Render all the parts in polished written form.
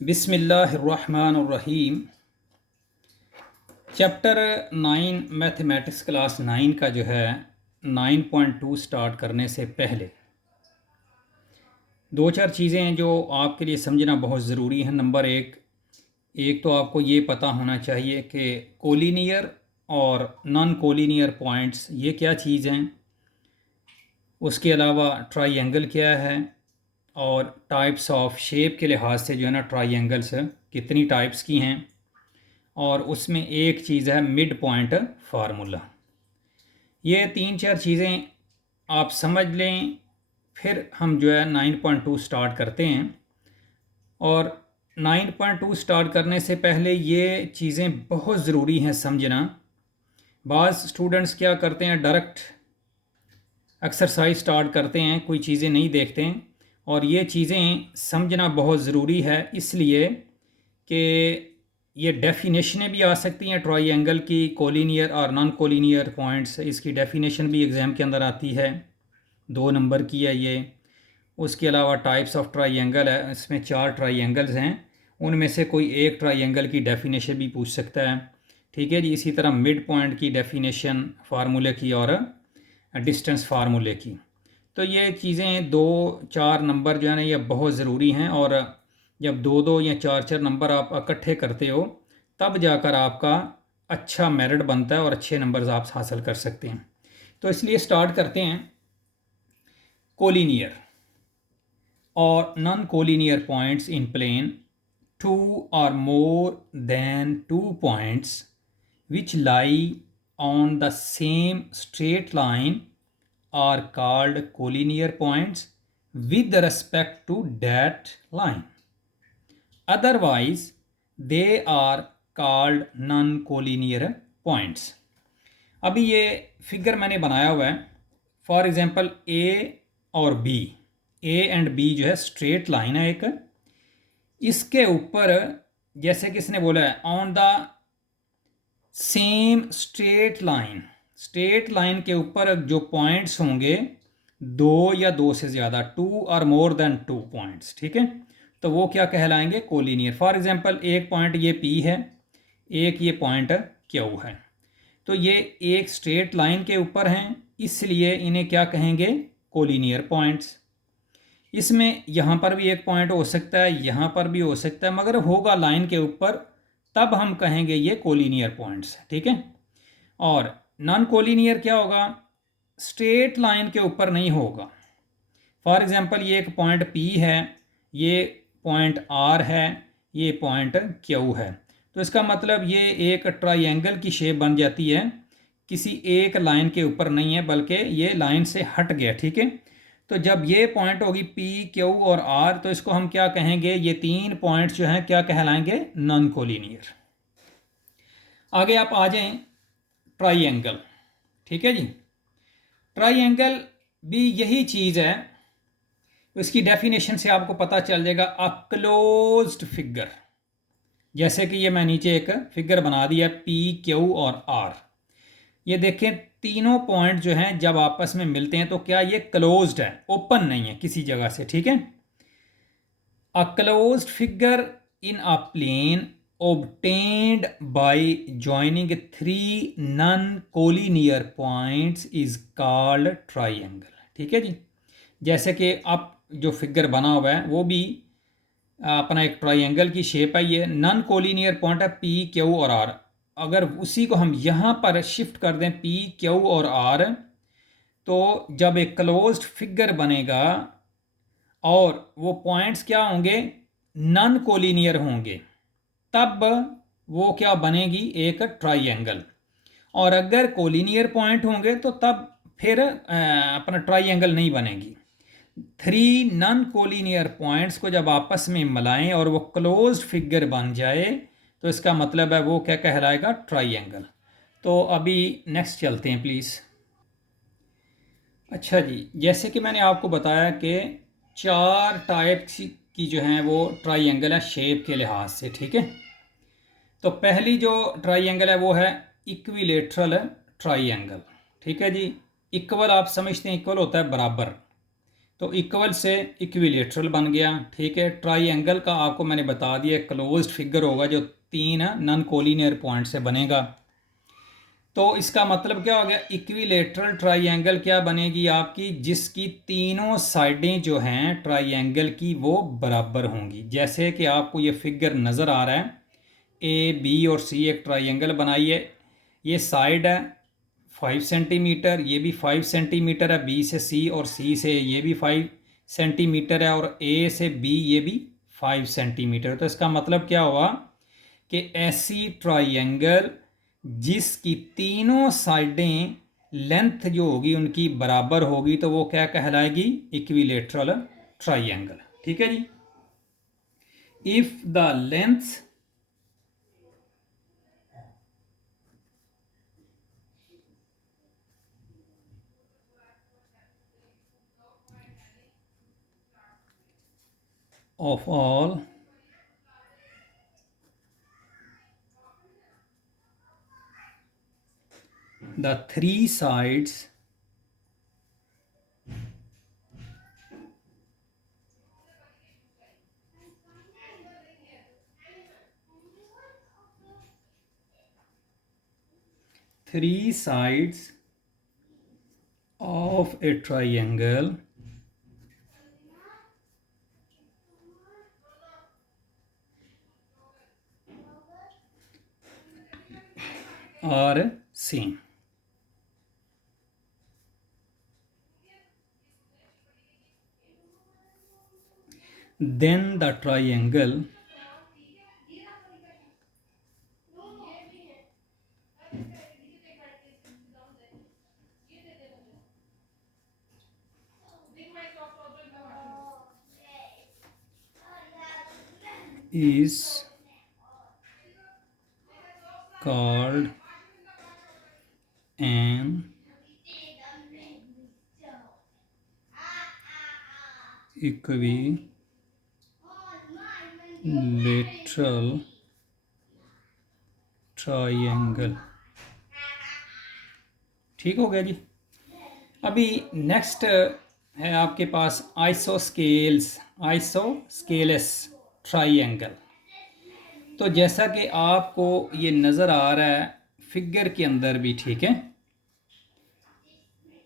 बिस्मिल्लाहिर्रहमानिर्रहीम। Chapter 9 mathematics class 9 का जो है 9.2 स्टार्ट करने से पहले दो चार चीज़ें हैं जो आपके लिए समझना बहुत ज़रूरी है। नंबर एक तो आपको ये पता होना चाहिए कि कोलिनियर और नॉन कोलिनियर पॉइंट्स ये क्या चीज़ हैं। उसके अलावा ट्राइंगल क्या है और टाइप्स ऑफ शेप के लिहाज से जो है ना ट्राइंगल्स कितनी टाइप्स की हैं, और उसमें एक चीज़ है मिड पॉइंट फार्मूला। ये तीन चार चीज़ें आप समझ लें, फिर हम जो है 9.2 स्टार्ट करते हैं। और 9.2 स्टार्ट करने से पहले ये चीज़ें बहुत ज़रूरी हैं समझना। बाज़ स्टूडेंट्स क्या करते हैं, डायरेक्ट एक्सरसाइज स्टार्ट करते हैं, कोई चीज़ें नहीं देखते हैं। और ये चीज़ें समझना बहुत ज़रूरी है, इसलिए कि ये डेफिनेशनें भी आ सकती हैं ट्राइंगल की, कोलिनियर और नॉन कोलिनियर पॉइंट्स। इसकी डेफिनेशन भी एग्ज़ाम के अंदर आती है, 2 नंबर की है ये। उसके अलावा टाइप्स ऑफ ट्राइंगल है, इसमें 4 ट्राइंगल्स हैं, उनमें से कोई एक ट्राइंगल की डेफिनेशन भी पूछ सकता है। ठीक है जी। इसी तरह मिड पॉइंट की डेफिनेशन फार्मूले की और डिस्टेंस फार्मूले की। तो ये चीज़ें 2-4 नंबर जो है ना ये बहुत ज़रूरी हैं, और जब 2-2 या 4-4 नंबर आप इकट्ठे करते हो तब जाकर आपका अच्छा मेरिट बनता है और अच्छे नंबर्स आप हासिल कर सकते हैं। तो इसलिए स्टार्ट करते हैं। कोलिनियर और non collinear points in plane, 2 or more than 2 points which lie on the same straight line are called collinear points with respect to that line. Otherwise, they are called non-collinear points. अभी ये figure मैंने बनाया हुआ है। For example ए और B, A and B जो है straight line है एक। इसके ऊपर जैसे किसने बोला है, on the same straight line, straight line के ऊपर जो पॉइंट्स होंगे 2 या 2 से ज़्यादा, 2 और मोर देन 2 पॉइंट्स, ठीक है, तो वो क्या कहलाएंगे, कोलिनियर। फॉर एग्जांपल एक पॉइंट ये पी है, एक ये पॉइंट क्यू है, तो ये एक स्ट्रेट लाइन के ऊपर हैं, इसलिए इन्हें क्या कहेंगे, कोलिनियर पॉइंट्स। इसमें यहाँ पर भी एक पॉइंट हो सकता है, यहाँ पर भी हो सकता है, मगर होगा लाइन के ऊपर, तब हम कहेंगे ये कोलिनियर पॉइंट्स, ठीक है। और नॉन कोलिनियर क्या होगा, स्ट्रेट लाइन के ऊपर नहीं होगा। फॉर एग्जांपल ये एक पॉइंट P है, ये पॉइंट R है, ये पॉइंट Q है, तो इसका मतलब ये एक ट्राइंगल की शेप बन जाती है, किसी एक लाइन के ऊपर नहीं है बल्कि ये लाइन से हट गया, ठीक है। तो जब ये पॉइंट होगी P, Q और R, तो इसको हम क्या कहेंगे, ये 3 पॉइंट्स जो हैं क्या कहलाएंगे, नॉन कोलिनियर। आगे आप आ जाएं, ट्राइंगल, ठीक है जी। ट्राइंगल भी यही चीज़ है, इसकी डेफिनेशन से आपको पता चल जाएगा, अ क्लोज्ड फिगर। जैसे कि ये मैं नीचे एक फिगर बना दिया, P, Q और R। ये देखें तीनों पॉइंट जो हैं जब आपस में मिलते हैं तो क्या ये क्लोज्ड है, ओपन नहीं है किसी जगह से, ठीक है। A closed figure in a plane obtained by joining 3 non-collinear points is called triangle, ठीक है जी। जैसे कि अब जो फिगर बना हुआ है वो भी अपना एक ट्राइंगल की शेप है, ये नॉन कोलिनियर पॉइंट है P, Q और R। अगर उसी को हम यहाँ पर शिफ्ट कर दें P, Q और R, तो जब एक क्लोज्ड फिगर बनेगा और वो पॉइंट्स क्या होंगे, नॉन कोलिनियर होंगे, तब वो क्या बनेगी, एक ट्राइंगल। और अगर कोलिनियर पॉइंट होंगे तो तब फिर अपना ट्राइंगल नहीं बनेगी। 3 नॉन कोलिनियर पॉइंट्स को जब आपस में मिलाएं और वो क्लोज्ड फिगर बन जाए तो इसका मतलब है वो क्या कहलाएगा, ट्राइंगल। तो अभी नेक्स्ट चलते हैं प्लीज़। अच्छा जी, जैसे कि मैंने आपको बताया कि 4 टाइप्स की जो हैं वो ट्राइंगल है शेप के लिहाज से, ठीक है। तो पहली जो ट्राइंगल है वो है इक्विलेटरल ट्राइंगल, ठीक है जी। इक्वल आप समझते हैं, इक्वल होता है बराबर, तो इक्वल से इक्विलेटरल बन गया, ठीक है। ट्राइंगल का आपको मैंने बता दिया क्लोज्ड फिगर होगा जो 3 नॉन कोलिनियर पॉइंट से बनेगा। तो इसका मतलब क्या हो गया, इक्विलेटरल ट्राइंगल क्या बनेगी आपकी, जिसकी तीनों साइडें जो हैं ट्राइंगल की वो बराबर होंगी। जैसे कि आपको ये फिगर नज़र आ रहा है, ए बी और सी एक ट्राइंगल बनाइए, ये साइड है 5 सेंटीमीटर, ये भी 5 सेंटीमीटर है बी से सी, और सी से ये भी 5 सेंटीमीटर है, और ए से बी ये भी 5 सेंटीमीटर। तो इसका मतलब क्या हुआ कि ऐसी ट्राइंगल जिसकी तीनों साइडें लेंथ जो होगी उनकी बराबर होगी तो वो क्या कहलाएगी, इक्विलेटरल ट्राइंगल, ठीक है जी। If the length of all the three sides of a triangle are same, then the triangle is called an equilateral triangle. ठीक हो गया जी। अभी नेक्स्ट है आपके पास आइसोस्केलस ट्राइंगल। तो जैसा कि आपको ये नज़र आ रहा है फिगर के अंदर भी, ठीक है,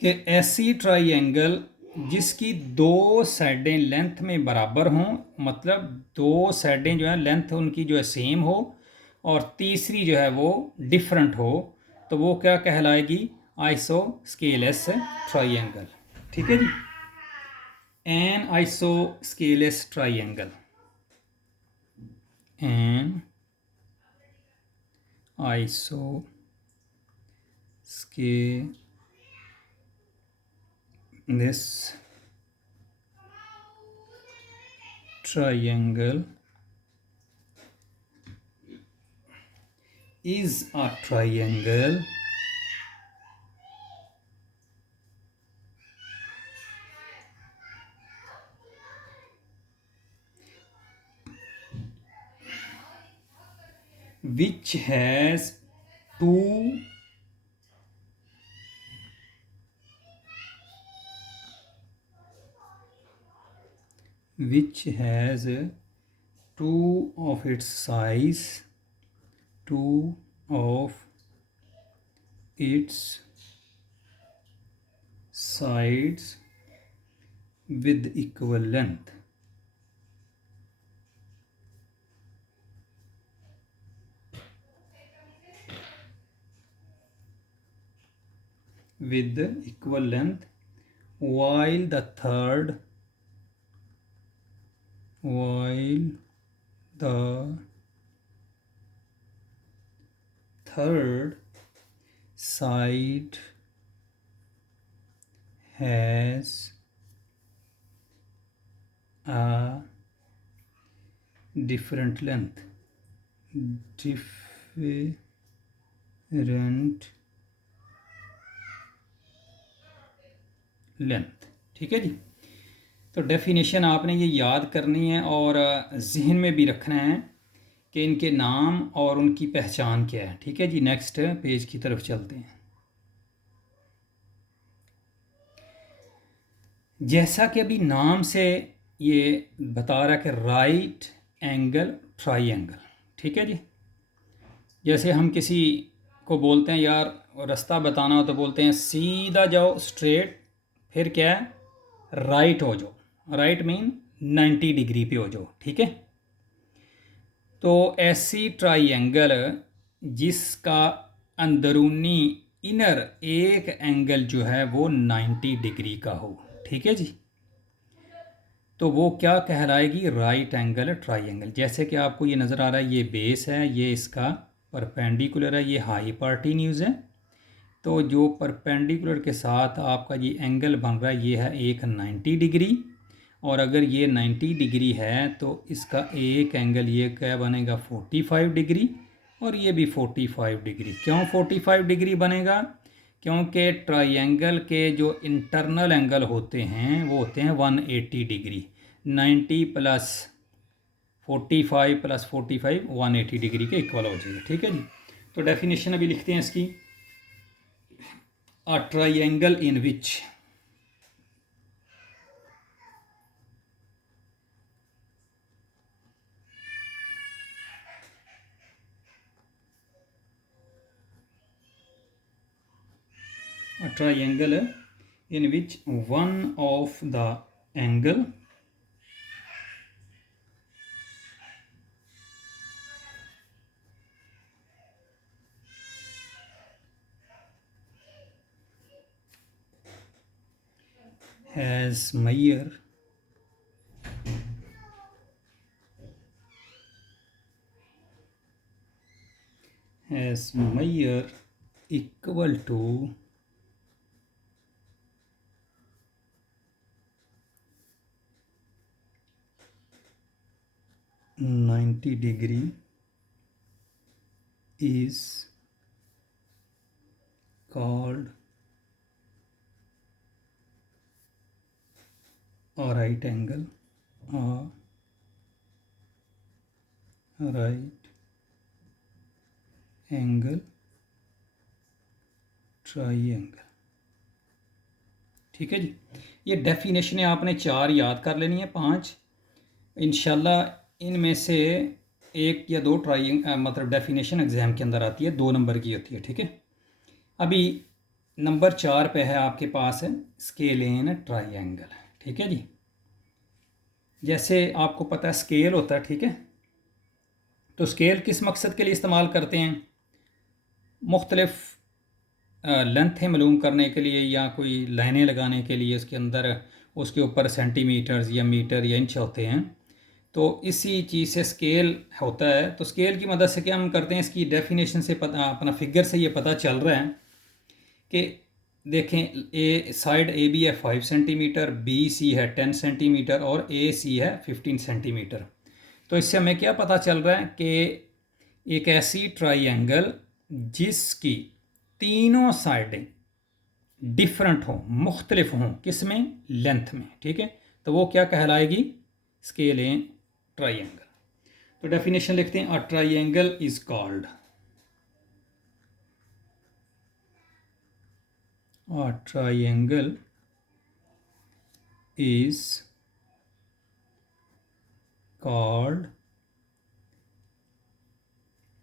कि ऐसी ट्राइंगल जिसकी दो साइडें लेंथ में बराबर हों, मतलब दो साइडें जो है लेंथ उनकी जो है सेम हो, और तीसरी जो है वो डिफरेंट हो, तो वो क्या कहलाएगी, आइसोस्केलस ट्राइंगल, ठीक है जी। An isosceles triangle, an isosceles triangle is a triangle which has two of its size, two of its sides with equal length. With equal length, while the third side has a different length, ठीक है जी। तो definition आपने ये याद करनी है और जहन में भी रखना है कि इनके नाम और उनकी पहचान क्या है, ठीक है जी। नेक्स्ट पेज की तरफ चलते हैं जैसा कि अभी नाम से ये बता रहा है कि राइट एंगल ट्राइंगल, ठीक है जी। जैसे हम किसी को बोलते हैं यार रास्ता बताना हो तो बोलते हैं सीधा जाओ स्ट्रेट, फिर क्या है राइट हो जाओ, राइट मीन 90 डिग्री पे हो जाओ, ठीक है। तो ऐसी ट्राइंगल जिसका अंदरूनी इनर एक एंगल जो है वो 90 डिग्री का हो, ठीक है जी, तो वो क्या कहलाएगी राइट एंगल ट्राइंगल। जैसे कि आपको ये नज़र आ रहा है, ये बेस है, ये इसका परपेंडिकुलर है, ये हाइपोटेन्यूज है। तो जो परपेंडिकुलर के साथ आपका ये एंगल बन रहा है ये है एक 90 डिग्री, और अगर ये 90 डिग्री है तो इसका एक एंगल ये क्या बनेगा 45 डिग्री, और ये भी 45 डिग्री। क्यों 45 डिग्री बनेगा? क्योंकि ट्राइंगल के जो इंटरनल एंगल होते हैं वो होते हैं 180 डिग्री। 90 प्लस 45 प्लस 45 180 डिग्री के इक्वल हो जाएगा, ठीक है जी। तो डेफिनेशन अभी लिखते हैं इसकी। A triangle in which one of the angle has measure equal to 90 degree is called a right angle, a right angle triangle, ठीक है जी। ये डेफिनेशन आपने 4 याद कर लेनी है, 5 इंशाल्लाह इनमें से एक या दो मतलब डेफिनेशन एग्ज़ाम के अंदर आती है, 2 नंबर की होती है, ठीक है। अभी नंबर 4 पे है आपके पास है स्केलेन ट्राइंगल, ठीक है जी। जैसे आपको पता है स्केल होता है, ठीक है। तो स्केल किस मकसद के लिए इस्तेमाल करते हैं? मुख्तलिफ लेंथें मालूम करने के लिए या कोई लाइनें लगाने के लिए, उसके अंदर उसके ऊपर सेंटीमीटर्स या मीटर या इंच होते हैं। तो इसी चीज़ से स्केल होता है। तो स्केल की मदद से क्या हम करते हैं, इसकी डेफिनेशन से पता, अपना फिगर से ये पता चल रहा है कि देखें ए साइड ए बी है 5 सेंटीमीटर, बी सी है 10 सेंटीमीटर और ए सी है 15 सेंटीमीटर। तो इससे हमें क्या पता चल रहा है कि एक ऐसी ट्राइंगल जिसकी तीनों साइडें डिफरेंट हों, मुख्तलिफ हों, किसमें? लेंथ में, ठीक है। तो वो क्या कहलाएगी? Scalene triangle. तो डेफिनेशन लिखते हैं, a triangle is called, a triangle is called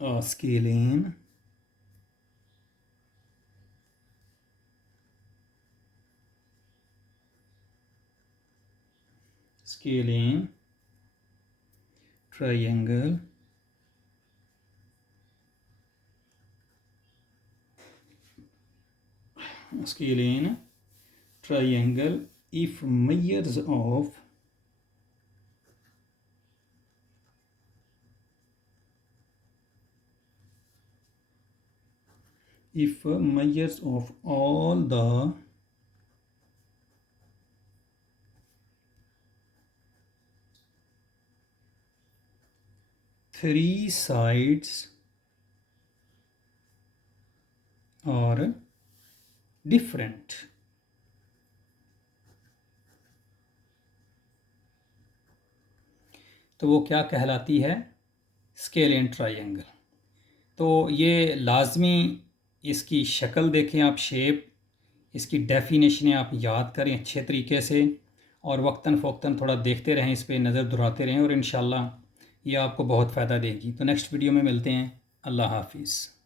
a scalene triangle if measures of all the three sides are different, तो वो क्या कहलाती है? Scalene triangle. तो ये लाजमी इसकी शक्ल देखें आप, शेप, इसकी डेफिनेशन आप याद करें अच्छे तरीके से। और वक्तन फ़ोक्तन थोड़ा देखते रहें, इस पर नज़र दुहराते रहें और इंशाल्लाह ये आपको बहुत फ़ायदा देगी। तो नेक्स्ट वीडियो में मिलते हैं। अल्लाह हाफिज़।